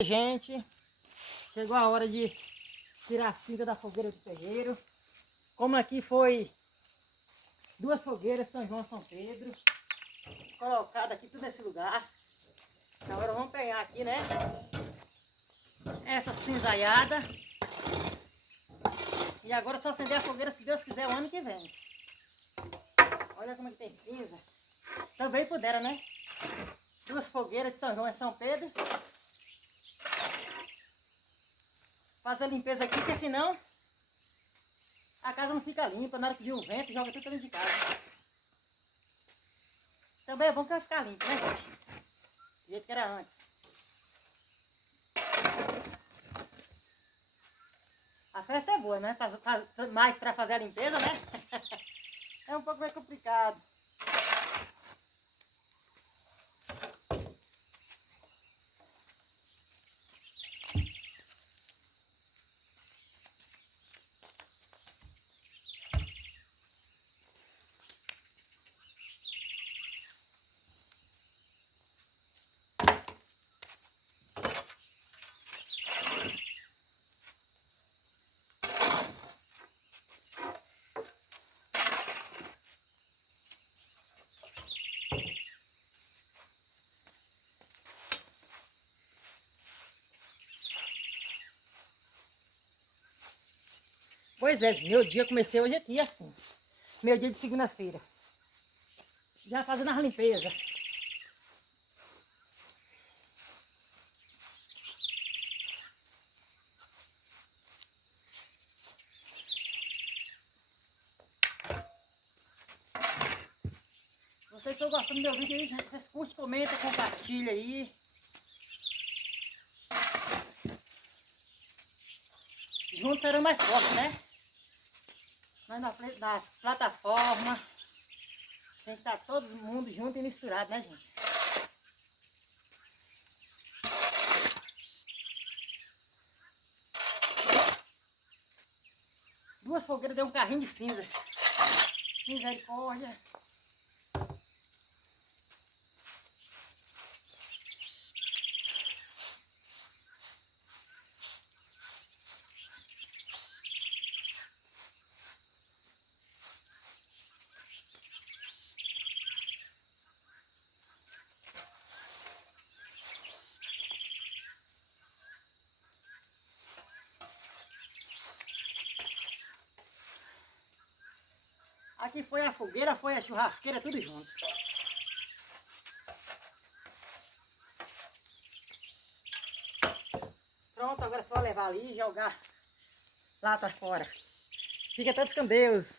Gente, chegou a hora de tirar a cinza da fogueira do terreiro. Como aqui foi 2 fogueiras, São João e São Pedro, colocado aqui tudo nesse lugar. Agora vamos pegar aqui, né, essa cinzaiada. E agora é só acender a fogueira, se Deus quiser, o ano que vem. Olha como é que tem cinza. Também puderam, né? 2 fogueiras de São João e São Pedro. Fazer a limpeza aqui, porque senão a casa não fica limpa. Na hora que vir o vento, joga tudo dentro de casa. Também é bom que vai ficar limpo, né, gente? Do jeito que era antes. A festa é boa, né? Mais para fazer a limpeza, né? É um pouco mais complicado. Pois é, meu dia comecei hoje aqui assim. Meu dia de segunda-feira. Já fazendo as limpezas. Vocês estão gostando do meu vídeo aí, gente? Vocês curtem, comentam, compartilham aí. Juntos serão mais fortes, né? Mas nas plataformas tem que estar todo mundo junto e misturado, né, gente? Duas fogueiras deu um carrinho de cinza. Misericórdia. Aqui foi a fogueira, foi a churrasqueira, tudo junto. Pronto, agora é só levar ali e jogar lá para fora. Fica todos com Deus.